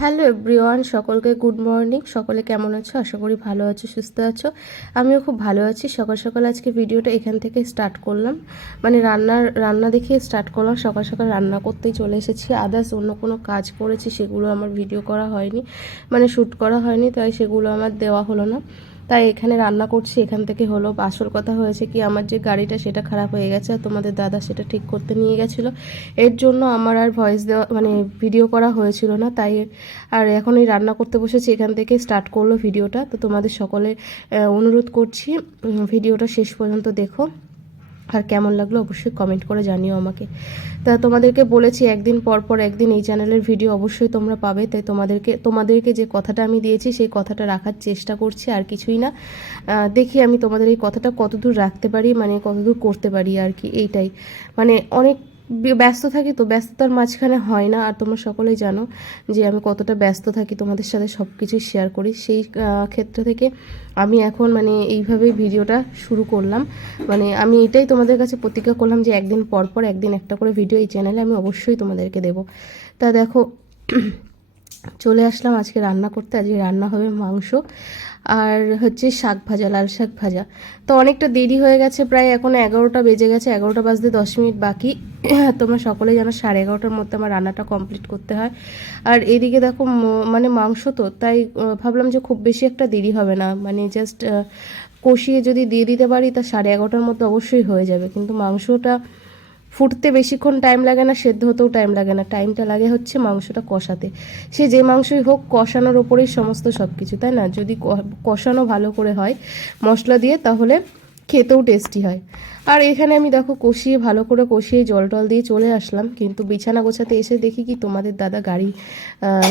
Hello everyone সকলকে good morning সকলে কেমন আছো? আশা করি ভালো আছো, সুস্থ আছো। আমিও খুব ভালো আছি। সকাল সকাল আজকে ভিডিওটা এখান থেকে স্টার্ট করলাম। মানে রান্নার রান্না দেখিয়ে স্টার্ট করলাম। সকাল সকাল রান্না করতেই চলে এসেছি। আদার্স অন্য কোনো কাজ করেছি, সেগুলো আমার ভিডিও করা হয়নি। মানে শ্যুট করা হয়নি, তাই সেগুলো আমার দেওয়া হলো না। তাই এখানে রান্না করছি। এখান থেকে হলো আসল কথা হয়েছে কি, আমার যে গাড়িটা সেটা খারাপ হয়ে গেছে আর তোমাদের দাদা সেটা ঠিক করতে নিয়ে গেছিল। এর জন্য আমার আর ভয়েস দেওয়া মানে ভিডিও করা হয়েছিল না, তাই আর এখন এই রান্না করতে বসেছি। এখান থেকে স্টার্ট করল ভিডিওটা তো তোমাদের সকলে অনুরোধ করছি ভিডিওটা শেষ পর্যন্ত দেখো। আর কেমন লাগল অবশ্যই কমেন্ট করে জানিও আমাকে। তা তোমাদেরকে বলেছি, একদিন পর পর একদিন এই চ্যানেলের ভিডিও অবশ্যই তোমরা পাবে। তাই তোমাদেরকে তোমাদেরকে যে কথাটা আমি দিয়েছি, সেই কথাটা রাখার চেষ্টা করছি, আর কিছুই না। দেখি আমি তোমাদের এই কথাটা কতদূর রাখতে পারি মানে কতদূর করতে পারি আর কি, এইটাই। মানে অনেক ব্যস্ত থাকি তো, ব্যস্ততার মাঝখানে হয় না। আর তোমরা সকলেই জানো যে আমি কতটা ব্যস্ত থাকি, তোমাদের সাথে সব কিছুই শেয়ার করি। সেই ক্ষেত্র থেকে আমি এখন মানে এইভাবেই ভিডিওটা শুরু করলাম। মানে আমি এটাই তোমাদের কাছে প্রতিজ্ঞা করলাম যে একদিন পর পর, একদিন একটা করে ভিডিও এই চ্যানেলে আমি অবশ্যই তোমাদেরকে দেব। তা দেখো চলে আসলাম আজকে রান্না করতে। আজকে রান্না হবে মাংস আর হচ্ছে শাক ভাজা, লাল শাক ভাজা। তো অনেকটা দেরি হয়ে গেছে, প্রায় এখন এগারোটা বেজে গেছে, এগারোটা বাজতে দশ মিনিট বাকি। তোমরা সকলে জানো সাড়ে এগারোটার মধ্যে আমার রান্নাটা কমপ্লিট করতে হয়। আর এদিকে দেখো মানে মাংস তো, তাই ভাবলাম যে খুব বেশি একটা দেরি হবে না। মানে জাস্ট কষিয়ে যদি দিয়ে দিতে পারি, তা সাড়ে এগারোটার মধ্যে অবশ্যই হয়ে যাবে। কিন্তু মাংসটা ফুটতে বেশিক্ষণ টাইম লাগে না, সেদ্ধ হতেও টাইম লাগে না। টাইমটা লাগে হচ্ছে মাংসটা কষাতে। সে যে মাংসই হোক, কষানোর ওপরেই সমস্ত সব কিছু তাই না? যদি কষানো ভালো করে হয় মশলা দিয়ে, তাহলে খেতেও টেস্টি হয়। আর এখানে আমি দেখো কষিয়ে ভালো করে কষিয়ে জল টল দিয়ে চলে আসলাম, কিন্তু বিছানা গোছাতে এসে দেখি কি তোমাদের দাদা গাড়ি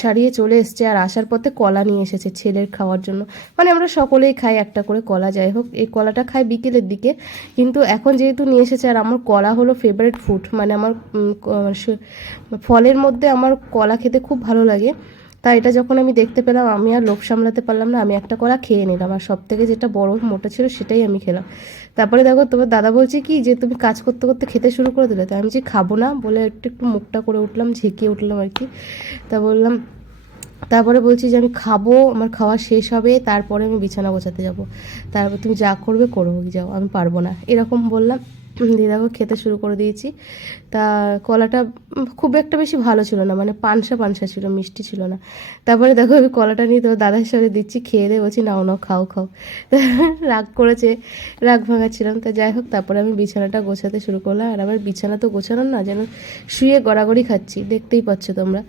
সারিয়ে চলে এসছে আর আসার পথে কলা নিয়ে এসেছে ছেলের খাওয়ার জন্য। মানে আমরা সকলেই খাই একটা করে কলা, যাই হোক, এই কলাটা খাই বিকেলের দিকে, কিন্তু এখন যেহেতু নিয়ে এসেছে আর আমার কলা হলো ফেভারিট ফুড মানে আমার ফলের মধ্যে আমার কলা খেতে খুব ভালো লাগে। তা এটা যখন আমি দেখতে পেলাম, আমি আর লোভ সামলাতে পারলাম না, আমি একটা কলা খেয়ে নিলাম। আর সব থেকে যেটা বড় মোটা ছিল সেটাই আমি খেলাম। তারপরে দেখো, তোমার দাদা বলছে কি যে, তুমি কাজ করতে করতে খেতে শুরু করে দিলে। তো আমি যে, খাব না? বলে একটু একটু মুখটা করে উঠলাম, ঝেঁকিয়ে উঠলাম আর কি। তা বললাম, তারপরে বলছি যে, আমি খাব, আমার খাওয়া শেষ হবে, তারপরে আমি বিছানা গোছাতে যাব। তারপর তুমি যা করবে, করো, যাও, আমি পারব না। এরকম বললাম। দিয়ে দেখো খেতে শুরু করে দিয়েছি। তা কলাটা খুব একটা বেশি ভালো ছিল না মানে পানসা পানসা ছিল, মিষ্টি ছিল না। তারপরে দেখো আমি কলাটা নিয়ে তো দাদার সাথে দিচ্ছি, খেয়ে দিয়ে বলছি, নাও নাও, খাও খাও। রাগ করেছে, রাগ ভাঙাচ্ছিলাম। তা যাই হোক, তারপরে আমি বিছানাটা গোছাতে শুরু করলাম। আর আমার বিছানা তো গোছানো না, যেন শুয়ে গড়াগড়ি খাচ্ছি, দেখতেই পাচ্ছ তোমরা।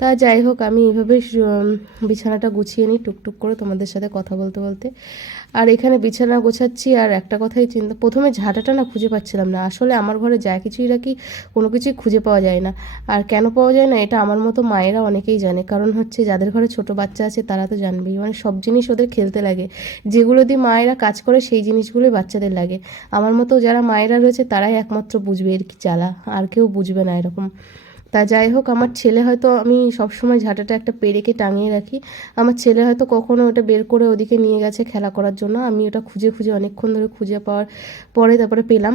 তা যাই হোক, আমি এইভাবে বিছানাটা গুছিয়ে নিই, টুকটুক করে তোমাদের সাথে কথা বলতে বলতে। আর এখানে বিছানা গোছাচ্ছি, আর একটা কথাই চিন্তা, প্রথমে ঝাঁটাটা না খুঁজে পাচ্ছিলাম না। আসলে আমার ঘরে যা কিছুই রাখি, কোনো কিছুই খুঁজে পাওয়া যায় না। আর কেন পাওয়া যায় না, এটা আমার মতো মায়েরা অনেকেই জানে। কারণ হচ্ছে যাদের ঘরে ছোট বাচ্চা আছে, তারা তো জানবেই। মানে সব জিনিস ওদের খেলতে লাগে। যেগুলো দিয়ে মায়েরা কাজ করে, সেই জিনিসগুলোই বাচ্চাদের লাগে। আমার মতো যারা মায়েরা রয়েছে, তারাই একমাত্র বুঝবে এর কি চালা। আর কেউ বুঝবে না এরকম। তা যাই হোক, আমার ছেলে হয়তো আমি সবসময় ঝাঁটাটা একটা পেরেকে টাঙিয়ে রাখি। আমার ছেলে হয়তো কখনো ওটা বের করে ওদিকে নিয়ে গেছে খেলা করার জন্য। আমি ওটা খুঁজে খুঁজে অনেকক্ষণ ধরে খুঁজে পাওয়ার পরে তারপরে পেলাম।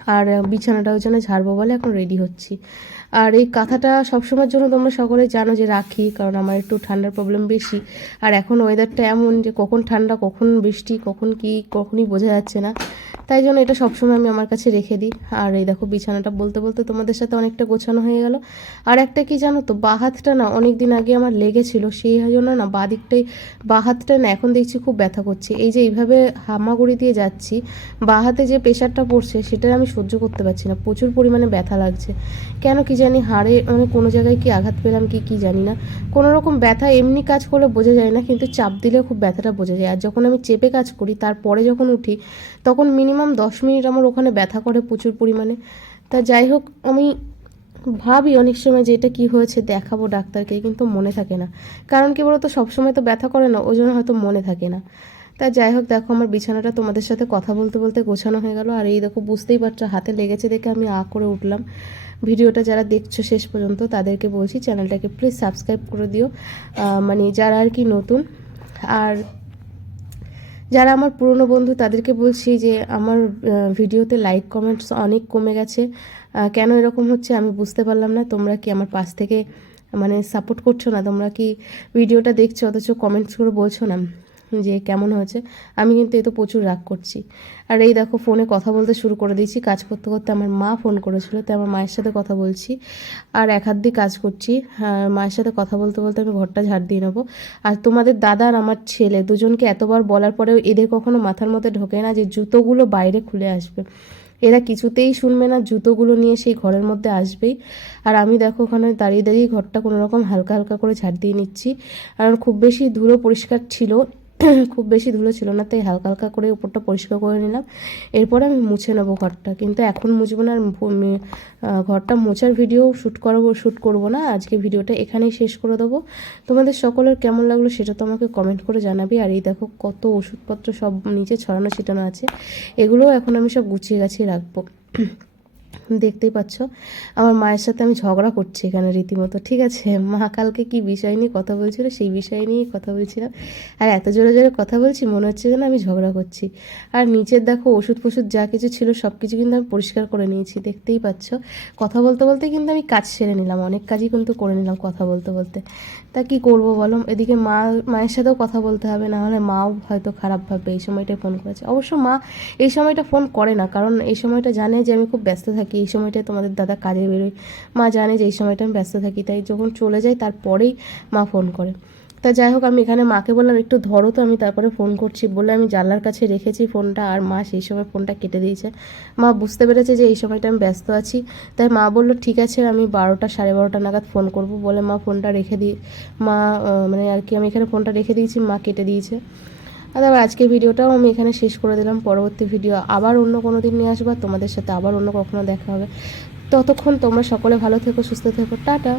আর বিছানাটাও যেন ঝাড়বো বলে এখন রেডি হচ্ছি। আর এই কাঁথাটা সবসময়ের জন্য তোমরা সকলে জানো যে রাখি, কারণ আমার একটু ঠান্ডার প্রবলেম বেশি। আর এখন ওয়েদারটা এমন যে কখন ঠান্ডা, কখন বৃষ্টি, কখন কি, কখনই বোঝা যাচ্ছে না। তাই জন্য এটা সবসময় আমি আমার কাছে রেখে দিই। আর এই দেখো বিছানাটা বলতে বলতে তোমাদের সাথে অনেকটা গোছানো হয়ে গেল। আর একটা কি জানো তো, বা হাতটা না অনেক দিন আগে আমার লেগেছিল, সেই জন্য না বা দিকটাই, বা হাতটা না এখন দেখছি খুব ব্যথা করছে। এই যে এইভাবে হামাগুড়ি দিয়ে যাচ্ছি, বা হাতে যে প্রেশারটা পড়ছে, সেটা আমি সহ্য করতে পারছি না। প্রচুর পরিমাণে ব্যথা লাগছে। কেন কি জানি হাড়ে মানে কোনো জায়গায় কি আঘাত পেলাম কি কি জানি না। কোনো রকম ব্যথা এমনি কাজ করলে বোঝা যায় না, কিন্তু চাপ দিলে খুব ব্যথাটা বোঝা যায়। আর যখন আমি চেপে কাজ করি, তারপরে যখন উঠি, তখন মিনিমাম দশ মিনিট আমার ওখানে ব্যথা করে প্রচুর পরিমাণে। তা যাই হোক, আমি ভাবি অনেক সময় যে এটা কী হয়েছে, দেখাবো ডাক্তারকে, কিন্তু মনে থাকে না। কারণ কি বলতো, সবসময় তো ব্যথা করে না, ওই জন্য হয়তো মনে থাকে না। তা যাই হোক, দেখো আমার বিছানাটা তোমাদের সাথে কথা বলতে বলতে গোছানো হয়ে গেল। আর এই দেখো, বুঝতেই পারছ, হাতে লেগেছে দেখে আমি আ করে উঠলাম। ভিডিওটা যারা দেখছ শেষ পর্যন্ত, তাদেরকে বলছি, চ্যানেলটাকে প্লিজ সাবস্ক্রাইব করে দিও। মানে যারা আর কি নতুন, আর যারা আমার পুরনো বন্ধু, তাদেরকে বলছি যে আমার ভিডিওতে লাইক কমেন্টস অনেক কমে গেছে। কেন এরকম হচ্ছে আমি বুঝতে পারলাম না। তোমরা কি আমার পাশ থেকে মানে সাপোর্ট করছ না? তোমরা কি ভিডিওটা দেখছ? অথচ কমেন্টস করে বলছো না। যে কেমন হয়েছে, আমি কিন্তু এ তো প্রচুর রাগ করছি। আর এই দেখো ফোনে কথা বলতে শুরু করে দিয়েছি, কাজ করতে করতে আমার মা ফোন করেছিল, তাই আমার মায়ের সাথে কথা বলছি। আর এক হাত দিয়ে কাজ করছি আর মায়ের সাথে কথা বলতে বলতে আমি ঘরটা ঝাড় দিয়ে নেব। আর তোমাদের দাদা আর আমার ছেলে দুজনকে এতবার বলার পরেও এদের কখনো মাথার মধ্যে ঢোকে না যে জুতোগুলো বাইরে খুলে আসবে। এরা কিছুতেই শুনবে না, জুতোগুলো নিয়ে সেই ঘরের মধ্যে আসবেই। আর আমি দেখো ওখানে দাঁড়িয়ে দাঁড়িয়ে ঘরটা কোনো রকম হালকা হালকা করে ঝাড় দিয়ে নিচ্ছি। কারণ খুব বেশি ধুলো পরিষ্কার ছিল খুব বেশি ধুলো ছিল না, তাই হালকা হালকা করে উপরটা পরিষ্কার করে নিলাম। এরপরে আমি মুছে নেব ঘরটা। কিন্তু এখন মুছবো না ঘরটা মোছার ভিডিও শ্যুট করব শ্যুট করব না। আজকে ভিডিওটা এখানেই শেষ করে দেবো। তোমাদের সকলের কেমন লাগল সেটা তো আমাকে কমেন্ট করে জানাবি। আর এই দেখো কত ওষুধপত্র সব নিচে ছড়ানো ছিটানো আছে। এগুলোও এখন আমি সব গুছিয়ে গাছিয়ে রাখব। দেখতেই পাচ্ছ। আমার মায়ের সাথে আমি ঝগড়া করছি এখানে রীতিমতো, ঠিক আছে? মা কালকে কি বিষয় নিয়ে কথা বলছিল সেই বিষয় নিয়েই কথা বলছিলাম। আর এত জোরে জোরে কথা বলছি, মনে হচ্ছে যেন আমি ঝগড়া করছি। আর নিচের দেখো ওষুধ ফষুধ যা কিছু ছিল সব কিছু কিন্তু আমি পরিষ্কার করে নিয়েছি, দেখতেই পাচ্ছ? কথা বলতে বলতে কিন্তু আমি কাজ সেরে নিলাম, অনেক কাজই কিন্তু করে নিলাম কথা বলতে বলতে। তা কি করব বলো? এদিকে মা, মায়ের সাথেও কথা বলতে হবে, না হলে মাও হয়তো খারাপ ভাববে, এই সময়টায় ফোন করেছে। অবশ্য মা এই সময়টা ফোন করে না, কারণ এই সময়টা জানে যে আমি খুব ব্যস্ত থাকি এই সময়টায় তোমাদের দাদা কাজে বেরোয়। মা জানে যে এই সময়টা আমি ব্যস্ত থাকি, তাই যখন চলে যাই তারপরেই মা ফোন করে। তা যাই হোক আমি এখানে মাকে বললাম, একটু ধরো তো। আমি তারপরে ফোন করছি। বলে আমি জানলার কাছে রেখেছি ফোনটা আর মা সেই সময় ফোনটা কেটে দিয়েছে। মা বুঝতে পেরেছে যে এই সময়টা আমি ব্যস্ত আছি। তাই মা বলল, ঠিক আছে, আমি বারোটা সাড়ে বারোটা নাগাদ ফোন করব। বলে মা ফোনটা রেখে দিই মা মানে আর কি, আমি এখানে ফোনটা রেখে দিয়েছি, মা কেটে দিয়েছে। আর আবার আজকের ভিডিওটাও আমি এখানে শেষ করে দিলাম। পরবর্তী ভিডিও আবার অন্য কোনো দিন নিয়ে আসব তোমাদের সাথে আবার অন্য কখনো দেখা হবে। ততক্ষণ তোমরা সকলে ভালো থেকো, সুস্থ থেকো। টাটা।